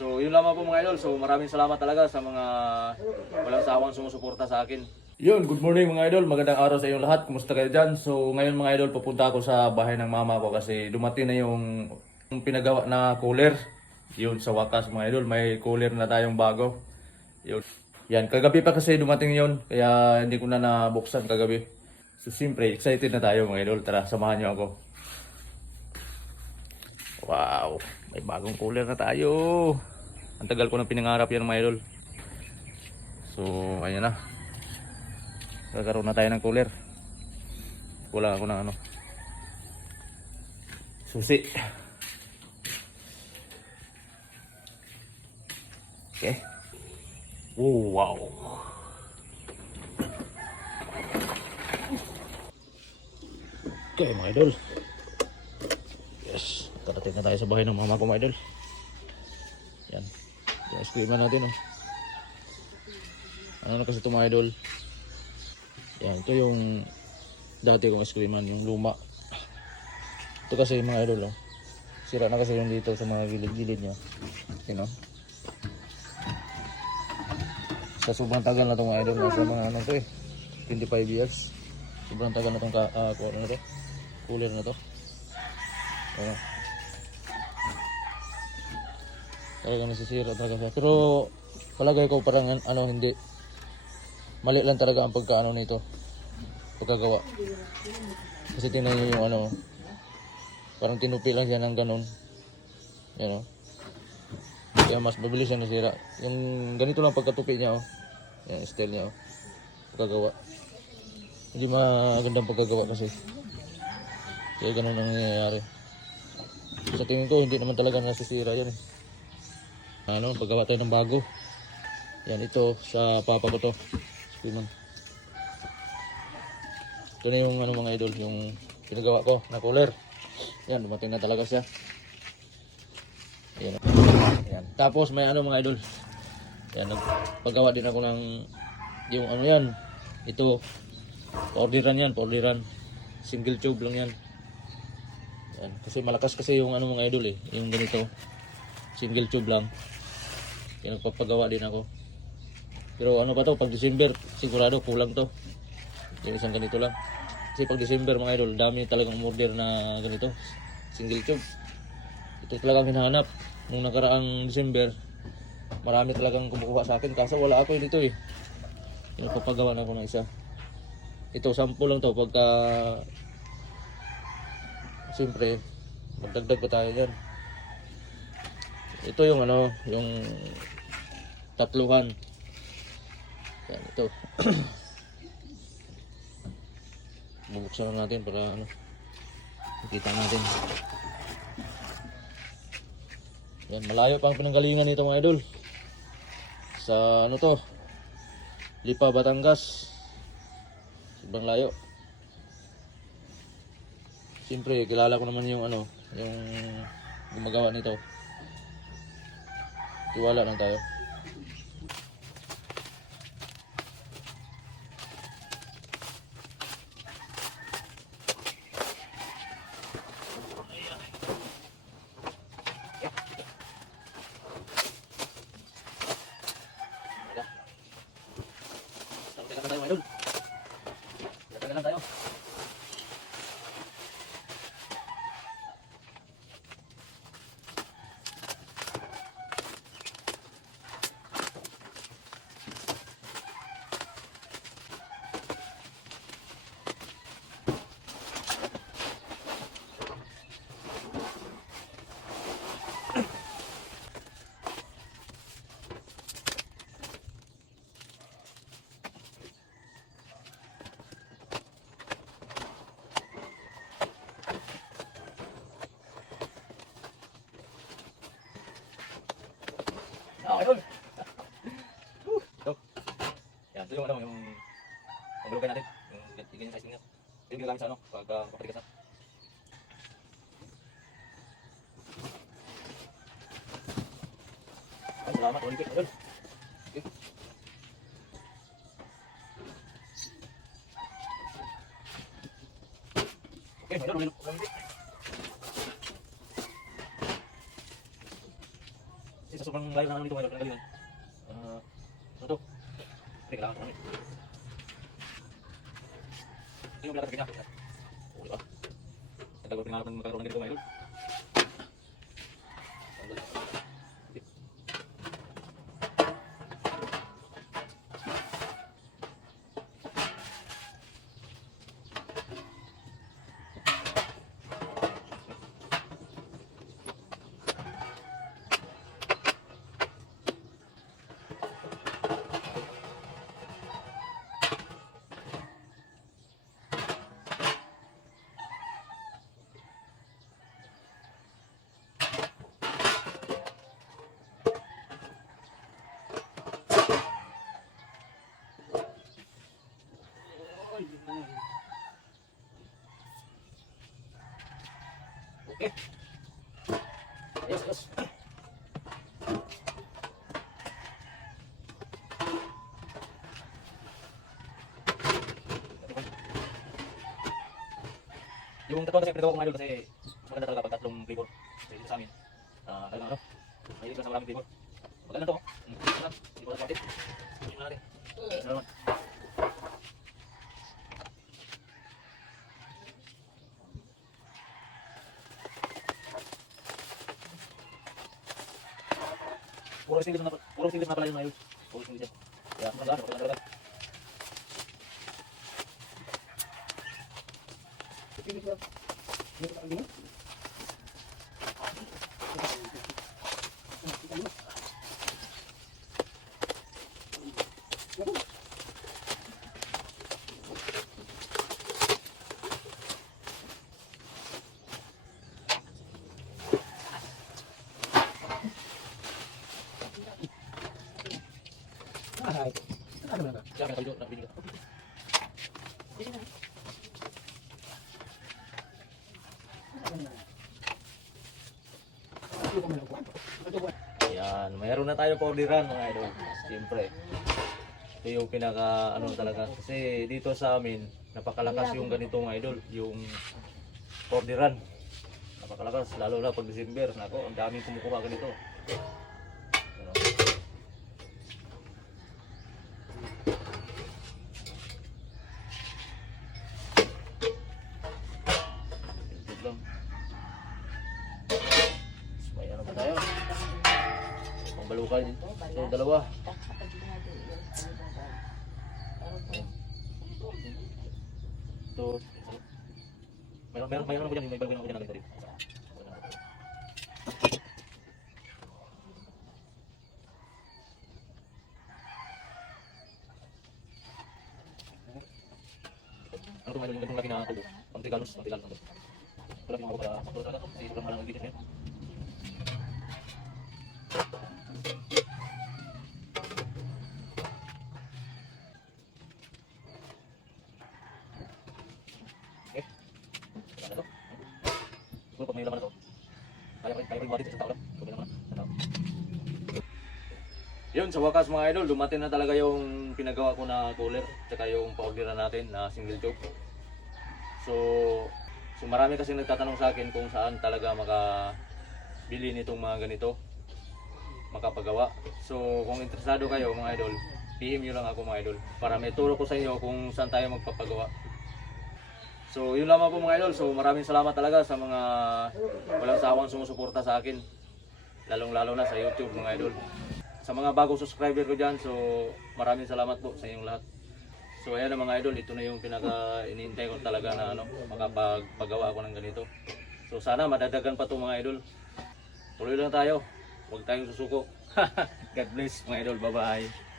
So yun lamang po mga idol. So maraming salamat talaga sa mga walang sawang sumusuporta sa akin. Yun, good morning mga idol. Magandang araw sa inyong lahat. Kumusta kayo dyan? So ngayon mga idol, pupunta ako sa bahay ng mama ko kasi dumating na yung, yung pinagawa na cooler. Yun, sa wakas mga idol, may cooler na tayong bago. Yun. Yan, kagabi pa kasi dumating yun, kaya hindi ko na nabuksan kagabi. So siyempre, excited na tayo mga idol. Tara, samahan niyo ako. Wow, may bagong cooler na tayo. Ang tagal ko na pinangarap yan mga idol. So, ayan na. Kakaroon na tayo ng cooler. Kulang ako ng ano. Susi. Okay. Oh, wow. Okay, mga idol. Yes, karating na tayo sa bahay ng mama ko, mga idol. Cream natin, oh. Ano na kasi ito, mga idol? Yan, ito yung dati kong ice creaman, yung luma. Ito kasi mga idol, oh. Sira na kasi yung dito sa mga gilid-gilid niya. You know? Sa sobrang tagal na itong mga idol, nasa mga ano to eh. 25 years. Sobrang tagal na itong uh? Cooler na to. Ano? Talaga nasisira talaga siya. Pero palagay ko parang an- ano hindi. Mali lang talaga ang pagkaano nito. Pagkagawa. Kasi tingnan niyo yung ano. Parang tinupi lang siya ng ganun. Yan o. Kaya mas mabilis siya nasira. Yung ganito lang pagkatupi niya oh. Yan, style niya oh. Pagkagawa. Hindi magandang pagkagawa kasi. Kaya ganun ang nangyayari. Sa tingin ko, hindi naman talaga nasisira yan eh. Ano, paggawa tayo ng bago. Yan, ito sa papa ko to. Spiman. Ito na yung ano mga idol, yung pinagawa ko na cooler. Yan, dumating na talaga siya. Yan. Yan. Tapos may ano mga idol. Yan, nagpagawa din ako ng yung ano yan. Ito, orderan yan, orderan. Single tube lang yan. Yan. Kasi malakas kasi yung ano mga idol eh, yung ganito. Single tube lang. Yan nagpapagawa din ako. Pero ano pa to, pag December, sigurado kulang to. Yung isang ganito lang. Kasi pag December mga idol, dami talagang order na ganito. Single tube. Ito talagang hinahanap. Nung nakaraang December, marami talagang kumukuha sa akin. Kaso wala ako dito eh. Yung papagawa na ako ng isa. Ito, sample lang to. Pagka Siyempre, magdagdag pa tayo dyan. Ito yung ano, yung tatluhan. Yan, ito. Bubuksan na natin para ano, makita natin. Yan, malayo pa ang pinanggalingan nito mga idol. Sa ano to, Lipa, Batangas. Sobrang layo. Siyempre, kilala ko naman yung ano, yung gumagawa nito. Tiwala lang tayo. Teka lang tayo, idol. Teka lang tayo. Ah. Woo! Ito. Yan, ito yung ano, yung pangulugan natin. Yung gan- ganyan size niya. Yung ginagamit sa ano, pag uh, papatigas na. Salamat. Ulit, idol. Sa sobrang layo na namin dito mga idol. Pinagalingan. Ah, ano to? Hindi, kailangan ko namin. Ito yung pinakatagin niya. Oo, di ba? Tagal ko pinangarap ng magkaroon ng ganito mga idol. Okay. Yes, yes. Yung tatlong kasi pinagawa ko idol kasi maganda talaga pag tatlong flavor. Kasi dito sa amin, ah, talagang ano, mahilig ka sa maraming flavor. Maganda to. Hmm, maganda. Hindi ko na natin. Hindi na natin. Ano Puro singles na puro singles pala yun ngayon. Puro singles yan. Kaya maganda, maganda talaga. Kaya kaya kayo nakabili ka. Yan, mayroon na tayo pa-orderan mga idol. Siyempre. Ito yung pinaka ano talaga. Kasi dito sa amin, napakalakas yung ganito mga idol. Yung orderan. Napakalakas. Lalo na pag December. Nako, ang daming kumukuha ganito. Pambalukan. So, dalawa. Ito. Meron, meron, meron ako dyan. May balagyan ako dyan na rin. Ano ito yung ganitong laki na tulo? Ang tigalos, ang tigalos. Wala yung mga para sakto talaga. Kasi sobrang malang ang ngayon. Okay. Wala na to. Siguro pag to. Kaya kaya kaya iwatin sa tao lang. Okay naman. Yun, sa wakas mga idol, dumating na talaga yung pinagawa ko na cooler tsaka yung pa-orderan natin na single choke. So, so marami kasi nagtatanong sa akin kung saan talaga makabili nitong mga ganito, makapagawa. So, kung interesado kayo mga idol, PM nyo lang ako mga idol para may turo ko sa inyo kung saan tayo magpapagawa. So, yun lamang po mga idol. So, maraming salamat talaga sa mga walang sawang sumusuporta sa akin. Lalong-lalo na sa YouTube mga idol. Sa mga bagong subscriber ko dyan, so maraming salamat po sa inyong lahat. So ayan na mga idol, ito na yung pinaka inintay ko talaga na ano, makapagpagawa ako ng ganito. So sana madadagan pa to mga idol. Tuloy lang tayo, huwag tayong susuko. God bless mga idol, bye bye.